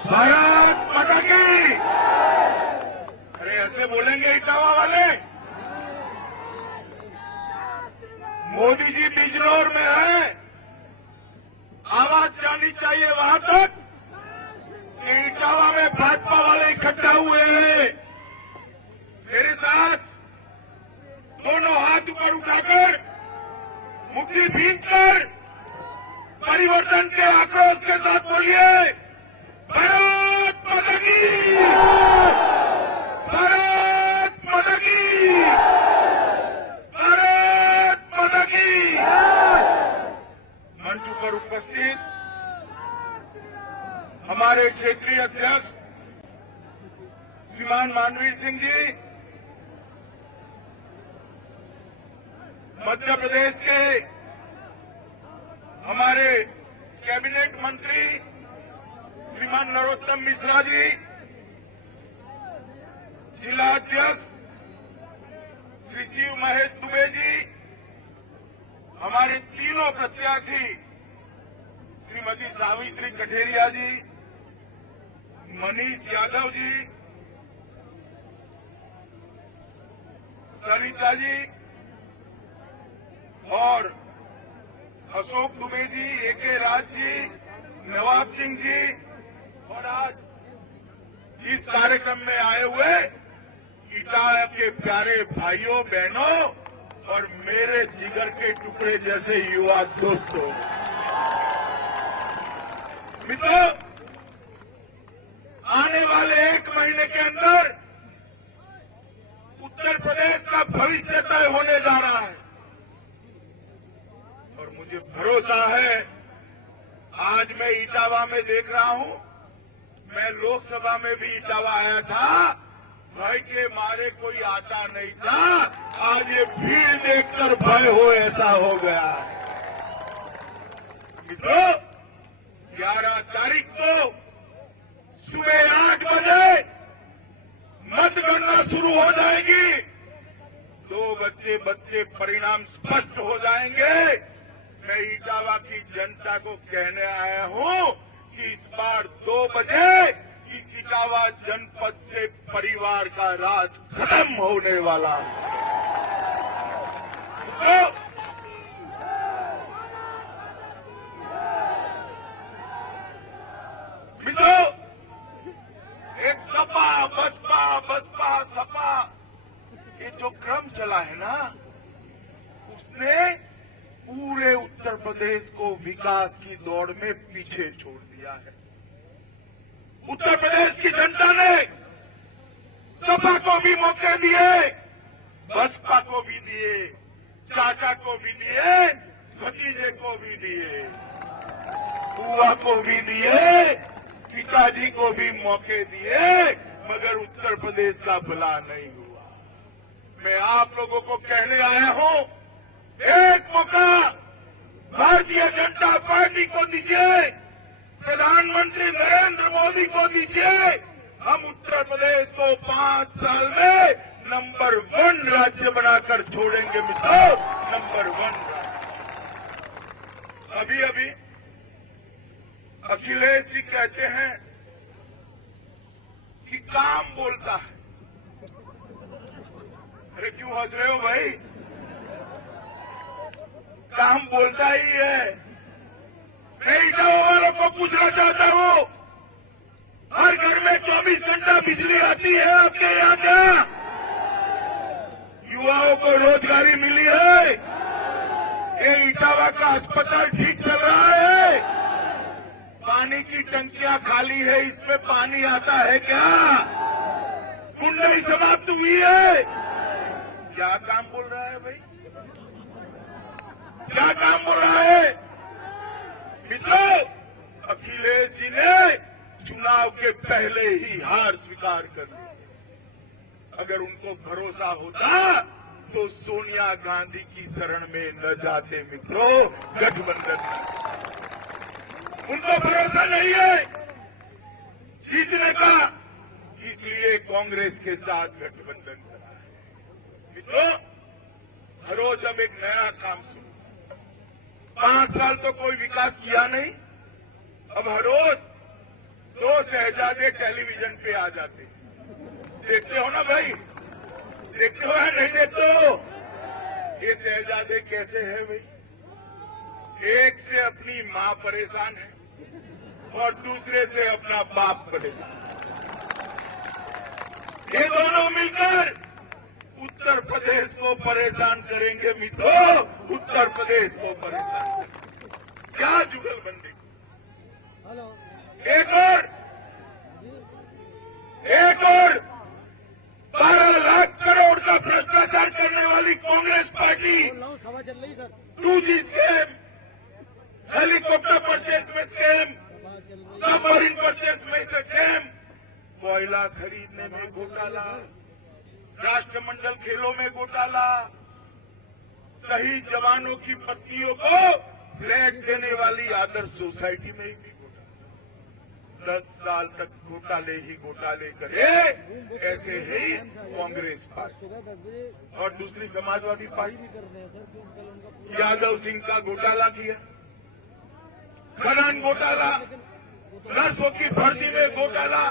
भारत माता की। अरे ऐसे बोलेंगे इटावा वाले। मोदी जी बिजनौर में है, आवाज जानी चाहिए वहां तक कि इटावा में भाजपा वाले इकट्ठा हुए हैं। मेरे साथ दोनों हाथ ऊपर उठाकर मुट्ठी भींचकर परिवर्तन के आक्रोश के साथ बोलिए, भारत माता की, भारत माता की, भारत माता की। मंच पर उपस्थित हमारे क्षेत्रीय अध्यक्ष श्रीमान मानवीर सिंह जी, मध्य प्रदेश के हमारे कैबिनेट मंत्री श्रीमान नरोत्तम मिश्रा जी, जिला अध्यक्ष श्री शिव महेश दुबे जी, हमारे तीनों प्रत्याशी श्रीमती सावित्री कठेरिया जी, मनीष यादव जी, सरिता जी और अशोक दुबे जी, एके राज जी, नवाब सिंह जी, और आज इस कार्यक्रम में आए हुए इटावा के प्यारे भाइयों बहनों और मेरे जिगर के टुकड़े जैसे युवा दोस्तों। मित्रों, आने वाले 1 महीने के अंदर उत्तर प्रदेश का भविष्य तय होने जा रहा है और मुझे भरोसा है, आज मैं इटावा में देख रहा हूं, मैं लोकसभा में भी इटावा आया था, भय के मारे कोई आता नहीं था, आज ये भीड़ देखकर भय हो ऐसा हो गया है। मित्रों, 11 तारीख को सुबह 8 बजे मतगणना शुरू हो जाएगी। 2 बजे परिणाम स्पष्ट हो जाएंगे। मैं इटावा की जनता को कहने आया हूं कि इस बार 2 बजे इस इटावा जनपद से परिवार का राज खत्म होने वाला है। तो मित्रों, ये सपा सपा ये जो क्रम चला है ना, उसने पूरे उत्तर प्रदेश को विकास की दौड़ में पीछे छोड़ दिया है। उत्तर प्रदेश की जनता ने सपा को भी मौके दिए, बसपा को भी दिए, चाचा को भी दिए, भतीजे को भी दिए, बुआ को भी दिए, पिताजी को भी मौके दिए, मगर उत्तर प्रदेश का भला नहीं हुआ। मैं आप लोगों को कहने आया हूं, एक मौका भारतीय जनता पार्टी को दीजिए, प्रधानमंत्री नरेंद्र मोदी को दीजिए। हम उत्तर प्रदेश को 5 साल में नंबर 1 राज्य बनाकर छोड़ेंगे मित्रों, नंबर 1 राज्य। अभी अखिलेश जी कहते हैं कि काम बोलता है। अरे क्यों हंस रहे हो भाई? काम बोलता ही है। मैं इटावा वालों को पूछना चाहता हूं, हर घर में 24 घंटा बिजली आती है आपके यहाँ क्या? युवाओं को रोजगारी मिली है? ये इटावा का अस्पताल ठीक चल रहा है? पानी की टंकियां खाली है, इसमें पानी आता है क्या? कुंडली समाप्त हुई है? क्या काम बोल रहा है भाई? क्या काम बोल रहा है? मित्रों, अखिलेश जी ने चुनाव के पहले ही हार स्वीकार कर ली। अगर उनको भरोसा होता तो सोनिया गांधी की शरण में न जाते मित्रों, गठबंधन में। उनको भरोसा नहीं है जीतने का, इसलिए कांग्रेस के साथ गठबंधन करा है। मित्रों, हर रोज हम एक नया काम शुरू, 5 साल तो कोई विकास किया नहीं, अब हर रोज दो शहजादे टेलीविजन पे आ जाते। देखते हो ना भाई, देखते हो या नहीं देखते हो? ये शहजादे कैसे हैं भाई? एक से अपनी मां परेशान है और दूसरे से अपना बाप परेशान। ये दोनों मिलकर उत्तर प्रदेश को परेशान करेंगे मित्रों, उत्तर प्रदेश को परेशान करेंगे। क्या जुगलबंदी! एक और 12 लाख करोड़ का भ्रष्टाचार करने वाली Congress party 2G scam, helicopter purchase में स्कैम, सबमरीन परचेज में स्कैम, कोयला खरीदने में घोटाला, राष्ट्रमंडल खेलों में घोटाला, शहीद जवानों की पत्नियों को फ्लैट देने वाली आदर्श सोसाइटी में भी घोटाला। 10 साल तक घोटाले ही घोटाले करे ऐसे ही कांग्रेस पार्टी। और दूसरी समाजवादी पार्टी यादव सिंह का घोटाला किया, खनन घोटाला, नर्सों की भर्ती में घोटाला,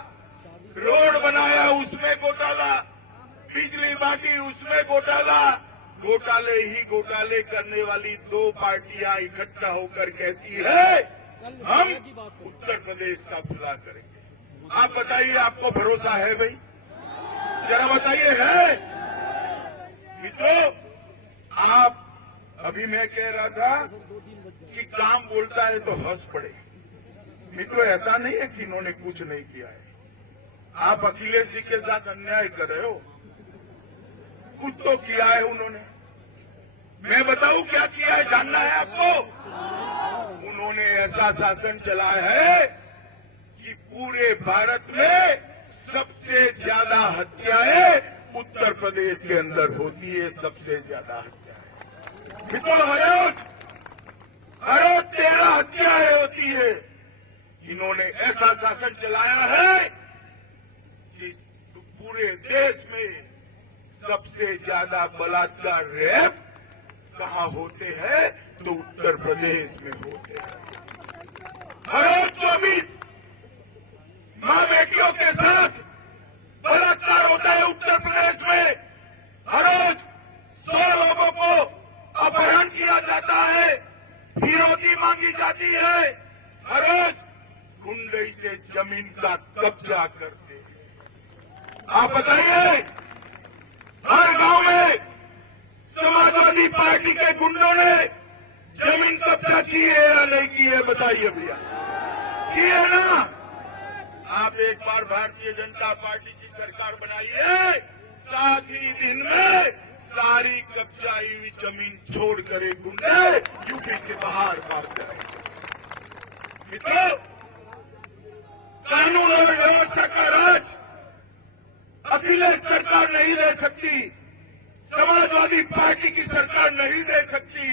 रोड बनाया उसमें घोटाला, बिजली बांटी उसमें घोटाला। घोटाले ही घोटाले करने वाली दो पार्टियां इकट्ठा होकर कहती है हम उत्तर प्रदेश का भला करेंगे। आप बताइए, आपको भरोसा है भाई? जरा बताइए, है? मित्रों, आप अभी मैं कह रहा था कि काम बोलता है तो हंस पड़े। मित्रों, ऐसा नहीं है कि इन्होंने कुछ नहीं किया है। आप अखिलेश जी के साथ अन्याय कर रहे हो, कुछ तो किया है उन्होंने। मैं बताऊं क्या किया है, जानना है आपको? उन्होंने ऐसा शासन चलाया है कि पूरे भारत में सबसे ज्यादा हत्याएं उत्तर प्रदेश के अंदर होती है, सबसे ज्यादा हत्याएं। मित्रों, हर रोज 13 हत्याएं होती है। इन्होंने ऐसा शासन चलाया है कि पूरे देश में सबसे ज्यादा बलात्कार, रेप कहां होते हैं? तो उत्तर प्रदेश में होते हैं। हर रोज 24 मां बेटियों के साथ बलात्कार होता है उत्तर प्रदेश में। हर रोज 100 लोगों को अपहरण किया जाता है, फिरौती मांगी जाती है। हर रोज गुंडई से जमीन का कब्जा करते हैं। आप बताइए, हर गांव में समाजवादी पार्टी के गुंडों ने जमीन कब्जा की है या नहीं की है? बताइए भैया, की है ना? आप एक बार भारतीय जनता पार्टी की सरकार बनाइए, 7 ही दिन में सारी कब्जाई हुई जमीन छोड़कर एक गुंडे यूपी के बाहर भाग जाए। मित्रों, कानून और व्यवस्था का राज अखिलेश सरकार नहीं दे सकती, समाजवादी पार्टी की सरकार नहीं दे सकती।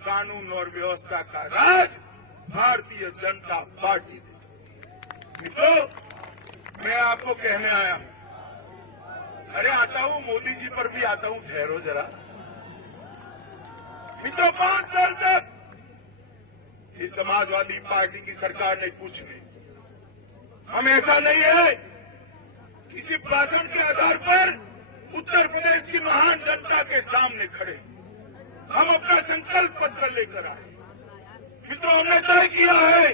कानून और व्यवस्था का राज भारतीय जनता पार्टी दे सकती। मित्रों, मैं आपको कहने आया हूं, अरे आता हूं, मोदी जी पर भी आता हूं, ठहरो जरा। मित्रों, 5 साल तक इस समाजवादी पार्टी की सरकार ने कुछ नहीं। हम ऐसा नहीं है किसी भाषण के आधार पर उत्तर प्रदेश की महान जनता के सामने खड़े, हम अपना संकल्प पत्र लेकर आए। मित्रों, हमने तय किया है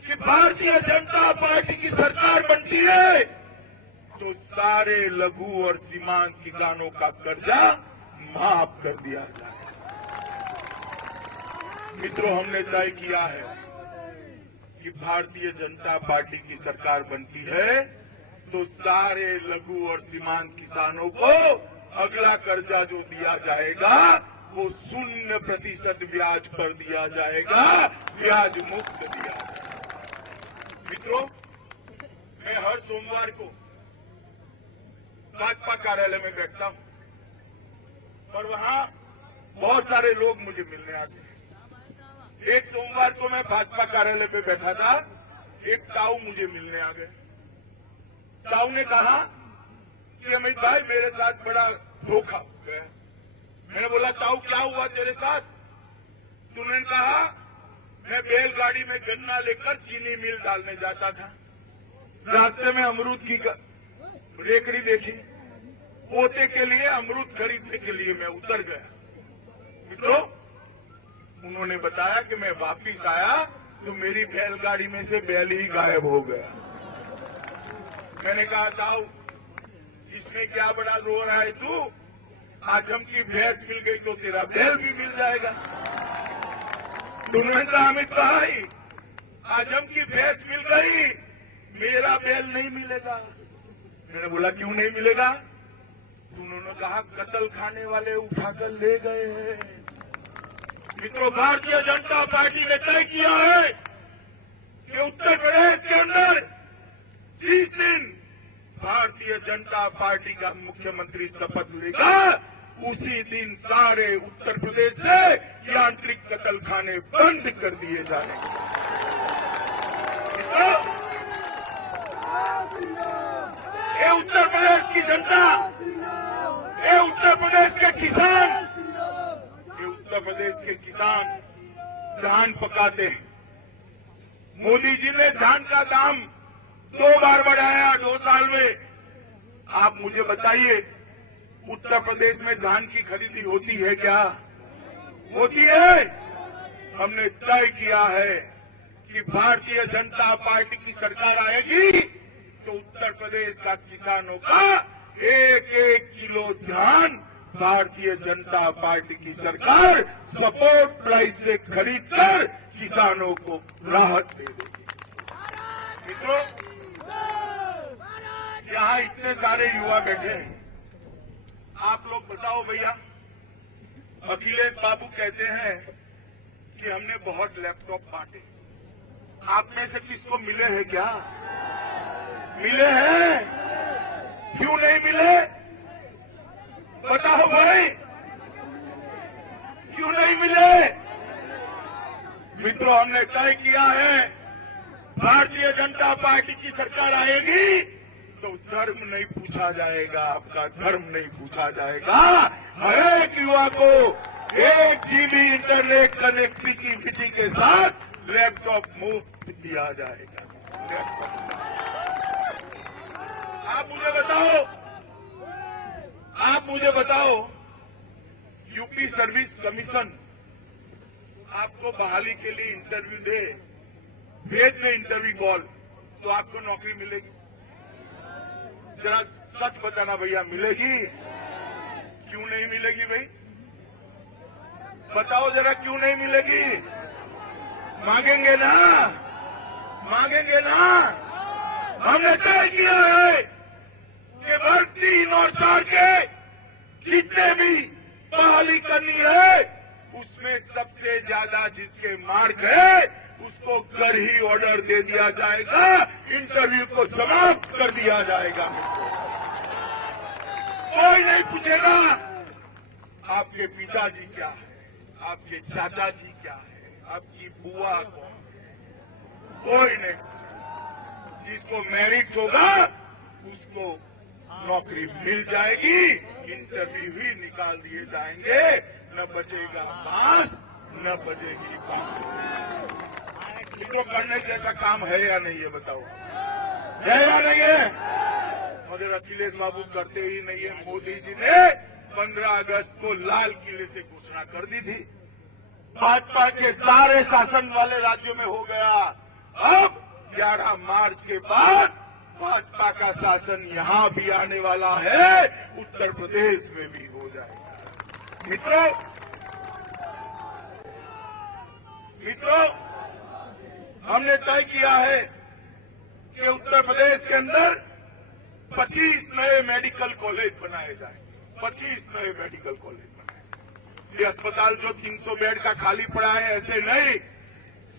कि भारतीय जनता पार्टी की सरकार बनती है तो सारे लघु और सीमांत किसानों का कर्जा माफ कर दिया जाए। मित्रों, हमने तय किया है कि भारतीय जनता पार्टी की सरकार बनती है तो सारे लघु और सीमांत किसानों को अगला कर्जा जो दिया जाएगा वो 0% ब्याज पर दिया जाएगा, ब्याज मुक्त दिया जाएगा। मित्रों, मैं हर सोमवार को भाजपा कार्यालय में बैठता हूं और वहां बहुत सारे लोग मुझे मिलने आते हैं। एक सोमवार को मैं भाजपा कार्यालय पे बैठा था, एक ताऊ मुझे मिलने आ गए। ताऊ ने कहा कि अमित भाई, मेरे साथ बड़ा धोखा हो गया। मैंने बोला, ताऊ क्या हुआ तेरे साथ? तो उन्होंने कहा, मैं बैलगाड़ी में गन्ना लेकर चीनी मिल डालने जाता था, रास्ते में अमरूद की रेकड़ी देखी, पोते के लिए अमरूद खरीदने के लिए मैं उतर गया। मित्रों, उन्होंने बताया कि मैं वापिस आया तो मेरी बैलगाड़ी में से बैल ही गायब हो गया। मैंने कहा ताऊ, इसमें क्या बड़ा रो रहा है तू? आजम की भैंस मिल गई तो तेरा बैल भी मिल जाएगा। उन्होंने कहा अमित भाई, आजम की भैंस मिल गई, मेरा बैल नहीं मिलेगा। मैंने बोला क्यों नहीं मिलेगा? उन्होंने कहा कत्ल खाने वाले उठाकर ले गए हैं। मित्रों, भारतीय जनता पार्टी ने तय किया है कि उत्तर प्रदेश के अंदर जिस दिन भारतीय जनता पार्टी का मुख्यमंत्री शपथ लेगा, उसी दिन सारे उत्तर प्रदेश से यांत्रिक कत्ल खाने बंद कर दिए जाएंगे। ये उत्तर प्रदेश की जनता, ये उत्तर प्रदेश के किसान, ये उत्तर प्रदेश के किसान धान पकाते हैं। मोदी जी ने धान का दाम 2 बार बढ़ाया 2 साल में। आप मुझे बताइए, उत्तर प्रदेश में धान की खरीदी होती है क्या? होती है? हमने तय किया है कि भारतीय जनता पार्टी की सरकार आएगी तो उत्तर प्रदेश का किसानों का 1-1 किलो धान भारतीय जनता पार्टी की सरकार सपोर्ट प्राइस से खरीदकर किसानों को राहत दे देगी। मित्रों, यहाँ इतने सारे युवा बैठे हैं, आप लोग बताओ भैया। अखिलेश बाबू कहते हैं कि हमने बहुत लैपटॉप बांटे, आप में से किसको मिले हैं क्या? मिले हैं? क्यों नहीं मिले? बताओ भाई, क्यों नहीं मिले? मित्रों, हमने तय किया है भारतीय जनता पार्टी की सरकार आएगी तो धर्म नहीं पूछा जाएगा, आपका धर्म नहीं पूछा जाएगा। हर एक युवा को 1 GB इंटरनेट कनेक्टिविटी के साथ लैपटॉप मुफ्त दिया जाएगा। आप मुझे बताओ, यूपी सर्विस कमीशन आपको बहाली के लिए इंटरव्यू दे, भेज दे इंटरव्यू कॉल, तो आपको नौकरी मिलेगी? जरा सच बताना भैया, मिलेगी? क्यों नहीं मिलेगी भाई? बताओ जरा, क्यों नहीं मिलेगी? मांगेंगे ना? मांगेंगे ना? हमने तय किया है कि भर्ती नौचार के जितने भी बहाली करनी है, उसमें सबसे ज्यादा जिसके मार्क है उसको घर ही ऑर्डर दे दिया जाएगा, इंटरव्यू को समाप्त कर दिया जाएगा। कोई नहीं पूछेगा आपके पिताजी क्या है, आपके चाचा जी क्या है, आपकी बुआ कौन है, कोई नहीं। जिसको मेरिट होगा उसको नौकरी मिल जाएगी, इंटरव्यू ही निकाल दिए जाएंगे, न बचेगा पास न बचेगी पास। इनको करने जैसा काम है या नहीं, ये बताओ, है या नहीं है? मगर अखिलेश बाबू करते ही नहीं है। मोदी जी ने 15 अगस्त को लाल किले से घोषणा कर दी थी, भाजपा के सारे शासन वाले राज्यों में हो गया। अब 11 मार्च के बाद भाजपा का शासन यहां भी आने वाला है, उत्तर प्रदेश में भी हो जाएगा। मित्रों, हमने तय किया है कि उत्तर प्रदेश के अंदर 25 नए मेडिकल कॉलेज बनाए जाएंगे। 25 नए मेडिकल कॉलेज बनाए। ये अस्पताल जो 300 बेड का खाली पड़ा है, ऐसे नहीं,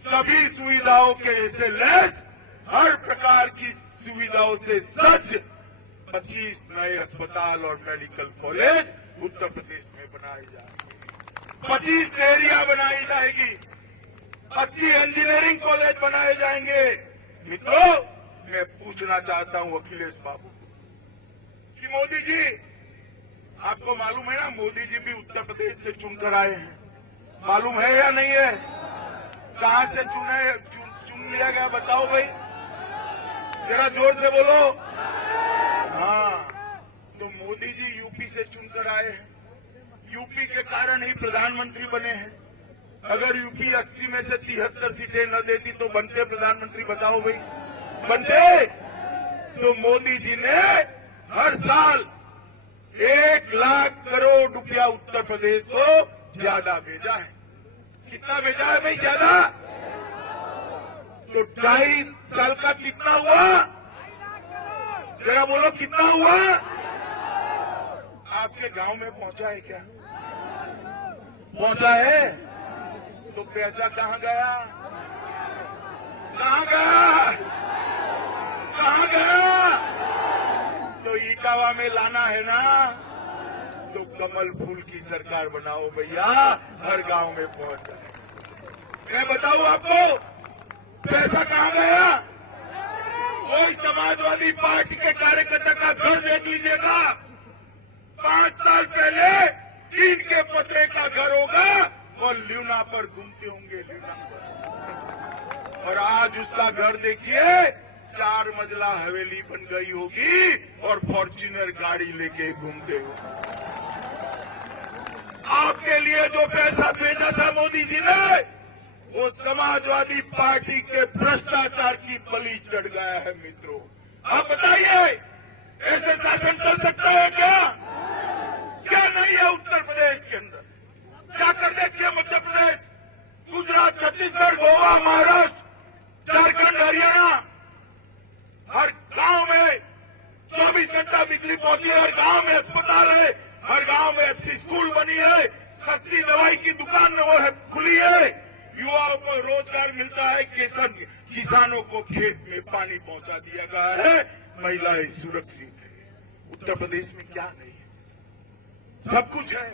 सभी सुविधाओं के ऐसे लैस, हर प्रकार की सुविधाओं से सज्ज 25 नए अस्पताल और मेडिकल कॉलेज उत्तर प्रदेश में बनाए जाएंगे। 25 डेयरियां बनाई जाएगी, 80 इंजीनियरिंग कॉलेज बनाए जाएंगे। मित्रों, मैं पूछना चाहता हूं अखिलेश बाबू कि मोदी जी, आपको मालूम है ना, मोदी जी भी उत्तर प्रदेश से चुनकर आए हैं, मालूम है या नहीं है? कहां से चुन लिया गया बताओ भाई? जरा जोर से बोलो। हाँ, तो मोदी जी यूपी से चुनकर आए हैं, यूपी के कारण ही प्रधानमंत्री बने हैं। अगर यूपी 80 में से 73 सीटें न देती तो बनते प्रधानमंत्री? बताओ भाई, बनते? तो मोदी जी ने हर साल 1 लाख करोड़ रुपया उत्तर प्रदेश को ज्यादा भेजा है। कितना भेजा है भाई? ज्यादा। तो 2.5 साल का कितना हुआ? जरा बोलो, कितना हुआ? आपके गांव में पहुंचा है क्या? पहुंचा है? तो पैसा कहां गया? कहां गया? कहां गया? तो इटावा में लाना है ना, तो कमल फूल की सरकार बनाओ भैया, हर गांव में पहुंच जाए। मैं बताऊं आपको पैसा कहां गया? कोई समाजवादी पार्टी के कार्यकर्ता का घर देख लीजिएगा, 5 साल पहले ईंट के पतरे का घर होगा और ल्यूना पर घूमते होंगे, ल्यूना पर। और आज उसका घर देखिए, 4 मंजिला हवेली बन गई होगी और फॉर्च्यूनर गाड़ी लेके घूमते हो। आपके लिए जो पैसा भेजा था मोदी जी ने, वो समाजवादी पार्टी के भ्रष्टाचार की बलि चढ़ गया है। मित्रों, आप बताइए, ऐसे शासन चल सकता है क्या? क्या नहीं है उत्तर प्रदेश के अंदर? जाकर देखिए मध्य प्रदेश, गुजरात, छत्तीसगढ़, गोवा, महाराष्ट्र, झारखंड, हरियाणा, हर गांव में 24 घंटा बिजली पहुंची है, हर गांव में अस्पताल है, हर गांव में अच्छी स्कूल बनी है, सस्ती दवाई की दुकान वो है खुली है, युवाओं को रोजगार मिलता है, किसानों को खेत में पानी पहुंचा दिया गया है, महिलाएं सुरक्षित है। उत्तर प्रदेश में क्या नहीं है? सब कुछ है।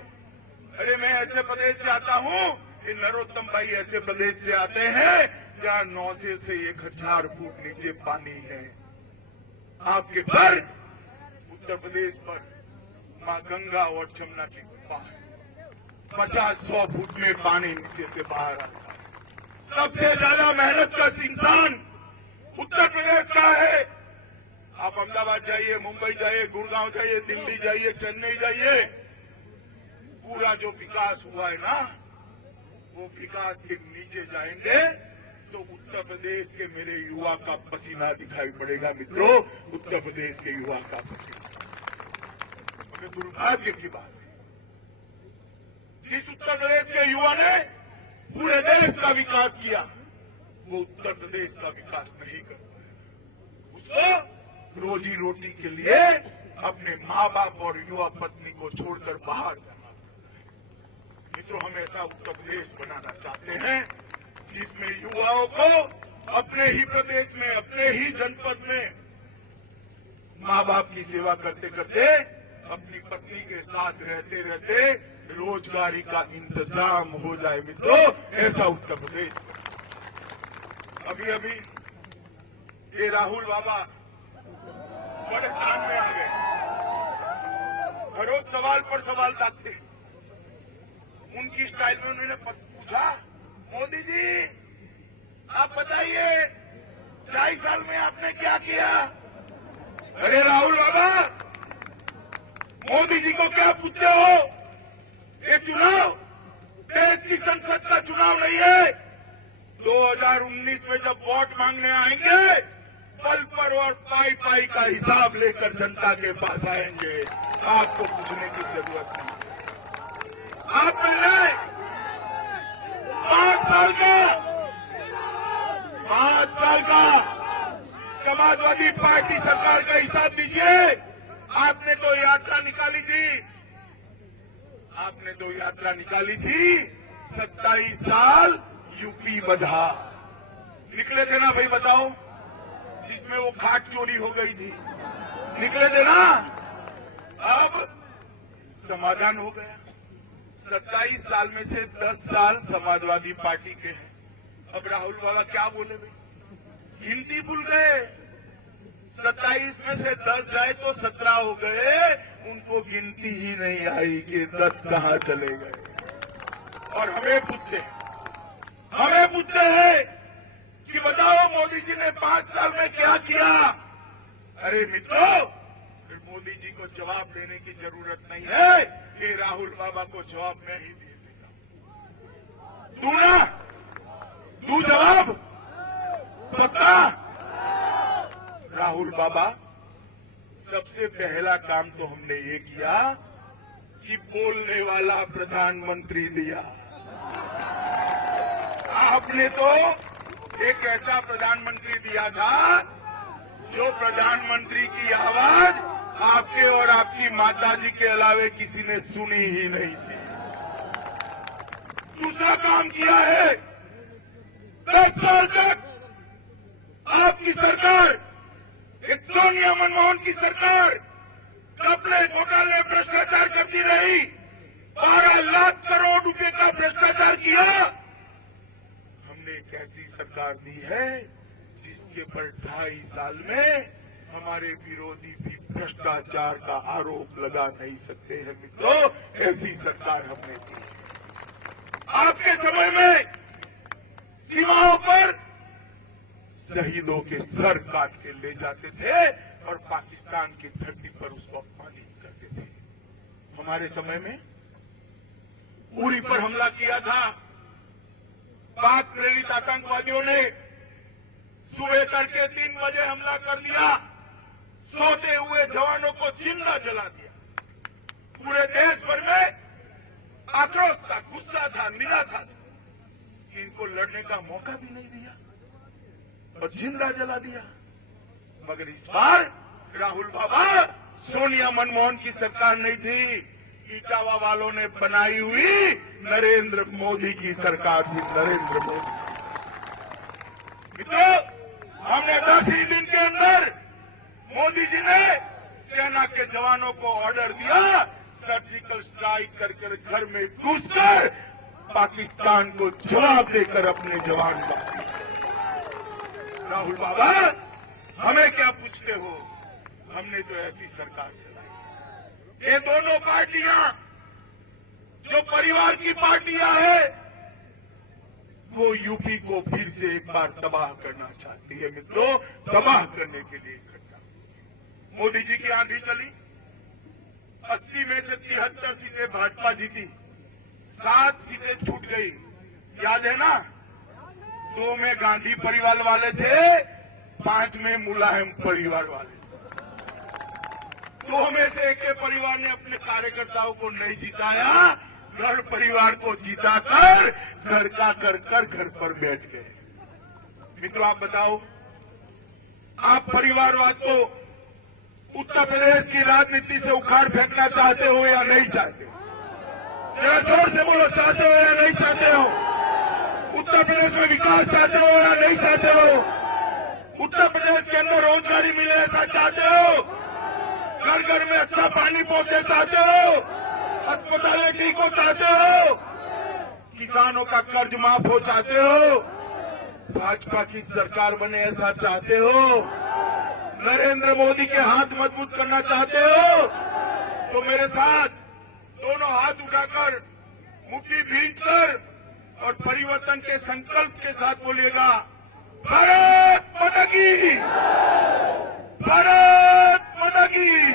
अरे मैं ऐसे प्रदेश से आता हूं, ये नरोत्तम भाई ऐसे प्रदेश से आते हैं जहां 900 से 1000 फुट नीचे पानी है। आपके पर उत्तर प्रदेश पर मां गंगा और जमुना की गुफा है, 50-100 फुट में पानी नीचे से बाहर आता है। सबसे ज्यादा मेहनत का इंसान उत्तर प्रदेश का है। आप अहमदाबाद जाइए, मुंबई जाइए, गुड़गांव जाइए, दिल्ली जाइए, चेन्नई जाइए, पूरा जो विकास हुआ है ना, वो विकास के नीचे जाएंगे तो उत्तर प्रदेश के मेरे युवा का पसीना दिखाई पड़ेगा। मित्रों, उत्तर प्रदेश के युवा का पसीना। मगर दुर्भाग्य की बात है, जिस उत्तर प्रदेश के युवा ने पूरे देश का विकास किया, वो उत्तर प्रदेश का विकास नहीं कर पाया। उसको रोजी रोटी के लिए अपने माँ बाप और युवा पत्नी को छोड़कर बाहर जाना पड़ता है। मित्रों, हम ऐसा उत्तर प्रदेश बनाना चाहते हैं जिसमें युवाओं को अपने ही प्रदेश में, अपने ही जनपद में माँ बाप की सेवा करते करते, अपनी पत्नी के साथ रहते रहते रोजगारी का इंतजाम हो जाए। मित्रों, ऐसा उत्तर प्रदेश। अभी अभी ये राहुल बाबा बड़े काम में आ गए, हर रोज सवाल पर सवाल डालते। उनकी स्टाइल में उन्होंने पूछा, मोदी जी आप बताइए 2.5 साल में आपने क्या किया? अरे राहुल बाबा, मोदी जी को क्या पूछते हो? ये चुनाव देश की संसद का चुनाव नहीं है। 2019 में जब वोट मांगने आएंगे, पल पर और पाई पाई का हिसाब लेकर जनता के पास आएंगे। आपको पूछने की जरूरत नहीं। आप पहले 5 साल का समाजवादी पार्टी सरकार का हिसाब दीजिए। आपने तो यात्रा निकाली थी, 27 साल यूपी बधा। निकले थे ना भाई, बताओ, जिसमें वो खाट चोरी हो गई थी, निकले थे ना। अब समाधान हो गया। 27 साल में से 10 साल समाजवादी पार्टी के हैं। अब राहुल बाबा क्या बोले भाई? गिनती भूल गए। 27 में से 10 जाए तो 17 हो गए, उनको गिनती ही नहीं आई कि 10 कहां चले गए। और हमें पूछते हैं कि बताओ मोदी जी ने 5 साल में क्या किया। अरे मित्रों, फिर मोदी जी को जवाब देने की जरूरत नहीं है, ये राहुल बाबा को जवाब मैं ही दे देगा। तू ना, तू जवाब पक्का। राहुल बाबा, सबसे पहला काम तो हमने ये किया कि बोलने वाला प्रधानमंत्री दिया। आपने तो एक ऐसा प्रधानमंत्री दिया था जो प्रधानमंत्री की आवाज आपके और आपकी माताजी के अलावे किसी ने सुनी ही नहीं थी। दूसरा काम किया है, 10 साल तक आपकी सरकार, सोनिया मनमोहन की सरकार कपड़े घोटाले भ्रष्टाचार करती रही, 12 लाख करोड़ रुपए का भ्रष्टाचार किया। हमने एक ऐसी सरकार दी है जिसके पर 2.5 साल में हमारे विरोधी भी भ्रष्टाचार का आरोप लगा नहीं सकते हैं। मित्रों, ऐसी सरकार हमने दी है। आपके समय में सीमाओं पर शहीदों के सर काट के ले जाते थे और पाकिस्तान की धरती पर उसको अपमानित करते थे। हमारे समय में उरी पर हमला किया था। पाक प्रेरित आतंकवादियों ने सुबह तड़के 3 बजे हमला कर दिया, सोते हुए जवानों को जिंदा जला दिया। पूरे देश भर में आक्रोश था, गुस्सा था, निराशा था। इनको लड़ने का मौका भी नहीं दिया और जिंदा जला दिया। मगर इस बार राहुल बाबा, सोनिया मनमोहन की सरकार नहीं थी, इटावा वालों ने बनाई हुई नरेंद्र मोदी की सरकार थी। नरेंद्र मोदी। मित्रों, हमने 10 ही दिन के अंदर मोदी जी ने सेना के जवानों को ऑर्डर दिया, सर्जिकल स्ट्राइक कर घर में घुसकर पाकिस्तान को जवाब देकर अपने जवान का। राहुल बाबा, हमें क्या पूछते हो? हमने तो ऐसी सरकार चलाई। ये दोनों पार्टियां जो परिवार की पार्टियां हैं, वो यूपी को फिर से एक बार तबाह करना चाहती है। मित्रों, तबाह करने के लिए इकट्ठा। मोदी जी की आंधी चली, 80 में से 73 सीटें भाजपा जीती, 7 सीटें छूट गई। याद है ना? 2 में गांधी परिवार वाले थे, 5 में मुलायम परिवार वाले। 2 में से एक के परिवार ने अपने कार्यकर्ताओं को नहीं जिताया, घर परिवार को जिताकर घर का कर घर पर बैठ गए। मित्रों, आप बताओ, आप परिवारवाद को उत्तर प्रदेश की राजनीति से उखाड़ फेंकना चाहते हो या नहीं चाहते? जरा जोर से बोलो, चाहते हो या नहीं चाहते हो? उत्तर प्रदेश में विकास चाहते हो या नहीं चाहते हो? उत्तर प्रदेश के अंदर रोजगारी मिले ऐसा चाहते हो? घर घर में अच्छा पानी पहुंचे चाहते हो? अस्पतालें ठीक हो चाहते हो? किसानों का कर्ज माफ हो चाहते हो? भाजपा की सरकार बने ऐसा चाहते हो? नरेंद्र मोदी के हाथ मजबूत करना चाहते हो? तो मेरे साथ दोनों हाथ उठाकर, मुट्ठी भींचकर और परिवर्तन के संकल्प के साथ बोलिएगा, भारत माता की, भारत माता की,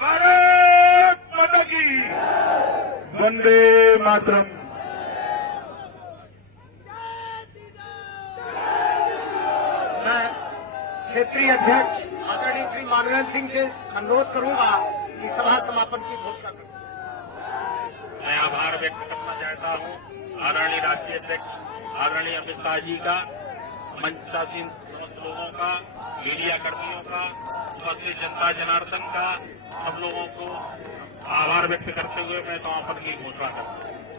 भारत माता की, वंदे मातरम। मैं क्षेत्रीय अध्यक्ष आदरणीय श्री मानवेंद्र सिंह से अनुरोध करूंगा कि सभा समापन की घोषणा करें। मैं आभार व्यक्त करना चाहता हूं आदरणीय राष्ट्रीय अध्यक्ष आदरणीय अमित शाह जी का, मंचासीन समस्त लोगों का, मीडिया कर्मियों का, उपस्थित जनता जनार्दन का, सब लोगों को आभार व्यक्त करते हुए मैं समापन की घोषणा करता हूं।